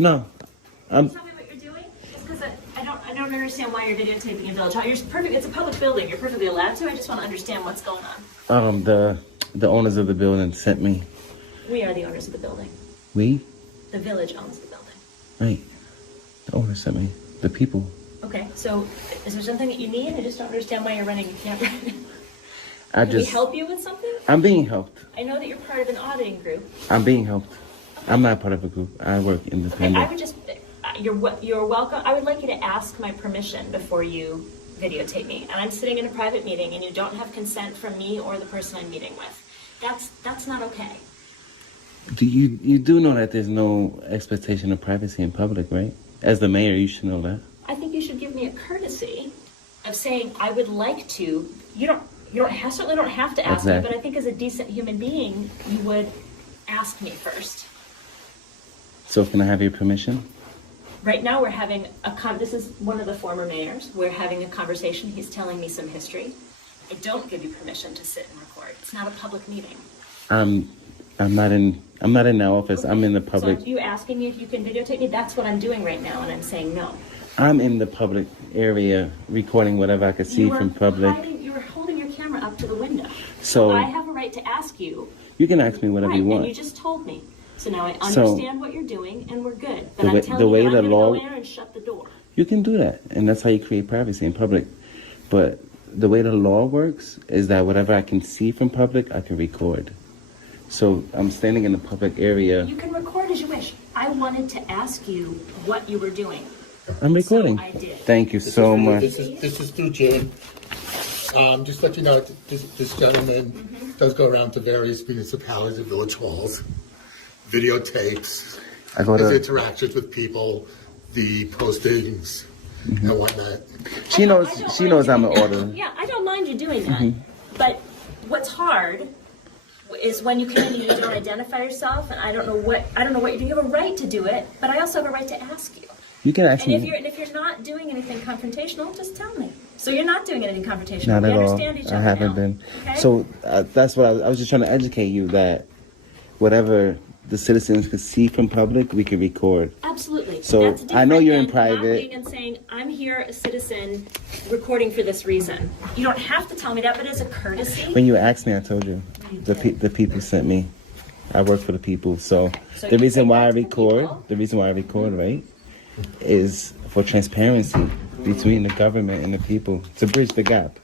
No. Can you tell me what you're doing? Just because I don't understand why you're videotaping a village hall. You're perfect. It's a public building. You're perfectly allowed to. I just want to understand what's going on. The owners of the building sent me. We are the owners of the building. We? The village owns the building. Right. The owners sent me. The people. Okay, so is there something that you need? I just don't understand why you're running a camera. I Can we just. help you with something? I'm being helped. I know that you're part of an auditing group. I'm being helped. I'm not part of a group. I work Okay, independent. I would just, you're welcome. I would like you to ask my permission before you videotape me. And I'm sitting in a private meeting and you don't have consent from me or the person I'm meeting with. That's not okay. You do know that there's no expectation of privacy in public, right? As the mayor, you should know that. I think you should give me a courtesy of saying I would like to. Certainly don't have to ask me, Exactly. but I think as a decent human being, you would ask me first. So can I have your permission? Right now, we're having this is one of the former mayors. We're having a conversation. He's telling me some history. I don't give you permission to sit and record. It's not a public meeting. I'm not in the office. I'm in the public. So you asking me if you can videotape me? That's what I'm doing right now, and I'm saying no. I'm in the public area recording whatever I could see from public. You were holding your camera up to the window. So I have a right to ask you. you can ask me whatever Right, you and you want. just told me. So now I So- understand what you're doing, and we're good. But The I'm way- telling the way you, I'm the going to law- go in there and shut the door. You can do that, and that's how you create privacy in public. But the way the law works is that whatever I can see from public, I can record. So I'm standing in the public area. You can record as you wish. I wanted to ask you what you were doing. I'm recording. So I did. Thank you so much. This is through June. Just let you know, this gentleman does go around to various municipalities and village halls, videotapes, I go his to. interactions with people, the postings and whatnot. She knows. She knows I'm an auditor. Yeah, I don't mind you doing that. But what's hard is when you come in and you don't identify yourself, and I don't know what you do. You have a right to do it, but I also have a right to ask you. You can ask And if me. you're not doing anything confrontational, just tell me. So you're not doing anything confrontational. Not We at all. understand each other I haven't now. been. Okay? So that's what I was just trying to educate you that whatever the citizens could see from public, we can record. Absolutely. So, That's I know different you're in than private. knocking and saying, I'm here, a citizen, recording for this reason. You don't have to tell me that, but as a courtesy. When you asked me, I told you. You The did. the people sent me. I work for the people, so So the you reason say why I that's the record, people? the reason why I record, right, is for transparency between the government and the people to bridge the gap,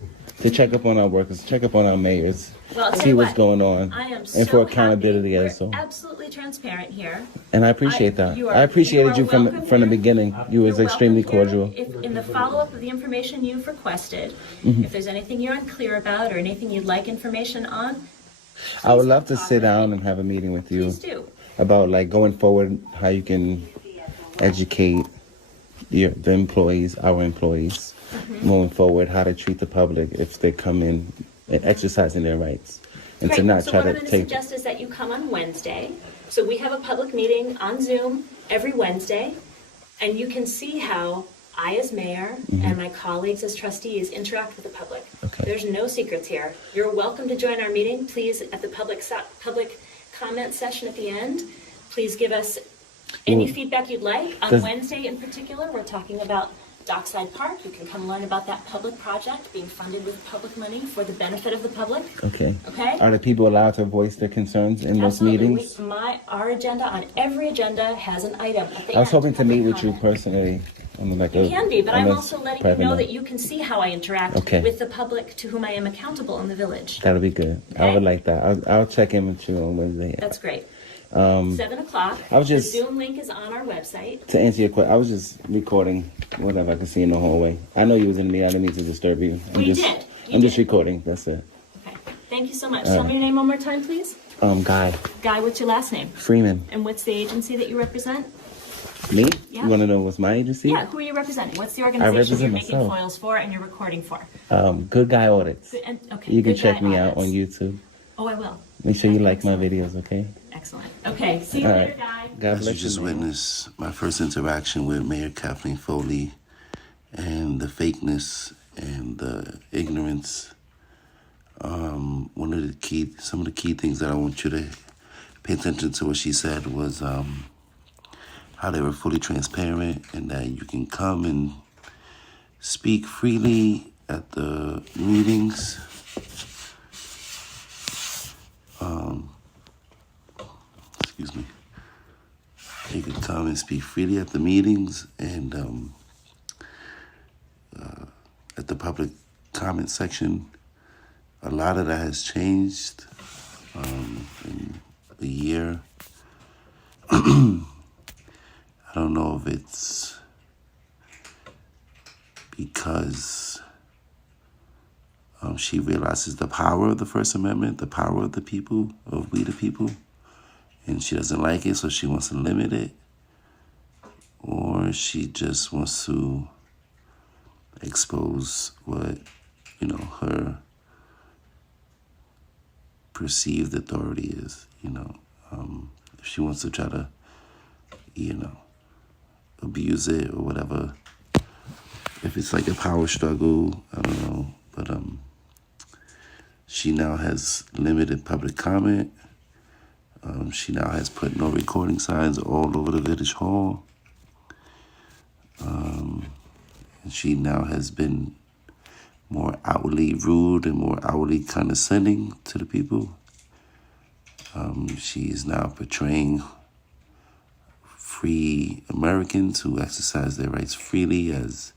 to check up on our workers, check up on our mayors, Well, I'll tell see you what's what, going on, I am so and for accountability happy. as well. We're absolutely transparent here. And I appreciate that. You are- I appreciated you you are from welcome the here. beginning. You was You're extremely welcome here. cordial. If in the follow-up of the information you've requested, Mm-hmm. if there's anything you're unclear about or anything you'd like information on, I would please love to talk sit with me. down and have a meeting with you Please do. about like going forward, how you can educate the employees, our employees, Mm-hmm. moving forward, how to treat the public if they come in and exercising their rights, and to Great. not So try what I'm to going to take. suggest is that you come on Wednesday. So we have a public meeting on Zoom every Wednesday, and you can see how I, as mayor, and my colleagues as trustees interact with the public. Okay. There's no secrets here. You're welcome to join our meeting. Please, at the public comment session at the end, please give us any Well, feedback you'd like. On does- Wednesday in particular, we're talking about Dockside Park. You can come learn about that public project being funded with public money for the benefit of the public. Okay. Okay? Are the people allowed to voice their concerns in those Absolutely. meetings? Our agenda, on every agenda, has an item at the I was end, hoping to meet public with you comment. personally. On like You can be, but I'm on a also letting you private know note. that you can see how I interact Okay. with the public to whom I am accountable in the village. That'll be good. I Okay. would like that. I'll check in with you on Wednesday. That's great. 7 o'clock. I was just- The Zoom link is on our website. To answer your question, I was just recording whatever I could see in the hallway. I know you was in the meeting. I didn't mean to disturb you. Well, you did. You I'm just did. recording. That's it. Okay. Thank you so much. Tell me your name one more time, please. Guy Guy, what's your last name? Freeman. And what's the agency that you represent? Me? Yeah. You want to know what's my agency? Yeah, who are you representing? What's the organization you're represent making myself. foils for and you're recording for? Good Guy Audits. Okay, You can Good check Guy me out on Audits. YouTube. Oh, I will. Make sure you Okay, like my excellent. videos, okay? Excellent. Okay, see you All later, right. Guy. God As you bless just you. man. witnessed my first interaction with Mayor Kathleen Foley and the fakeness and the ignorance. Some of the key things that I want you to pay attention to what she said was how they were fully transparent and that you can come and speak freely at the meetings. Excuse me. You can come and speak freely at the meetings and at the public comment section. A lot of that has changed in a year. I don't know if it's because she realizes the power of the First Amendment, the power of the people, of we the people, and she doesn't like it, so she wants to limit it, or she just wants to expose what, her perceived authority is, if she wants to try to, abuse it or whatever. If it's like a power struggle, I don't know, but she now has limited public comment. She now has put no recording signs all over the village hall. And she now has been more outwardly rude and more outwardly condescending to the people. She is now portraying free Americans who exercise their rights freely as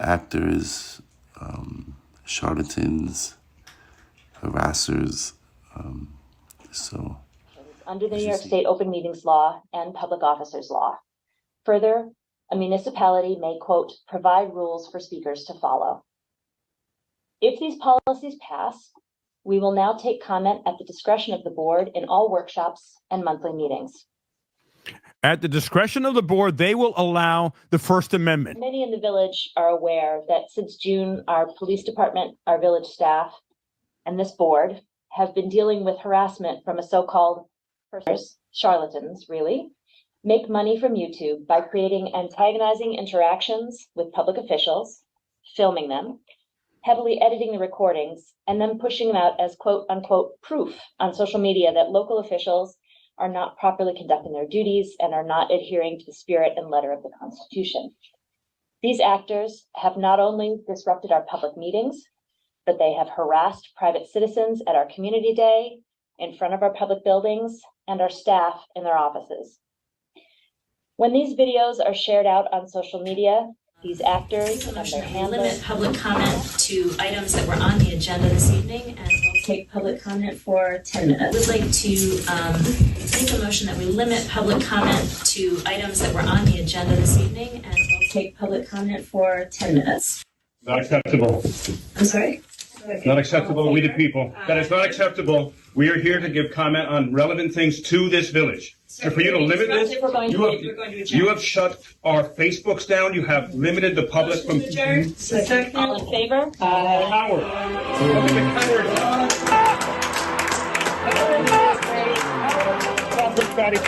actors, charlatans, harassers. Under the New York State Open Meetings Law and Public Officers Law. Further, a municipality may, quote, provide rules for speakers to follow. If these policies pass, we will now take comment at the discretion of the board in all workshops and monthly meetings. At the discretion of the board, they will allow the First Amendment. Many in the village are aware that since June, our police department, our village staff, and this board have been dealing with harassment from a so-called charlatans, really, make money from YouTube by creating antagonizing interactions with public officials, filming them, heavily editing the recordings, and then pushing them out as quote unquote proof on social media that local officials are not properly conducting their duties and are not adhering to the spirit and letter of the Constitution. These actors have not only disrupted our public meetings, but they have harassed private citizens at our community day, in front of our public buildings, and our staff in their offices. When these videos are shared out on social media, these actors and their handlers limit public comment to items that were on the agenda this evening, and we'll take public comment for 10 minutes. I would like to make a motion that we limit public comment to items that were on the agenda this evening, and we'll take public comment for 10 minutes. Not acceptable. I'm sorry? Not acceptable. We the people. That is not acceptable. We are here to give comment on relevant things to this village. And for you to limit this, you have shut our Facebooks down. You have limited the public from all in favor? power. Coward.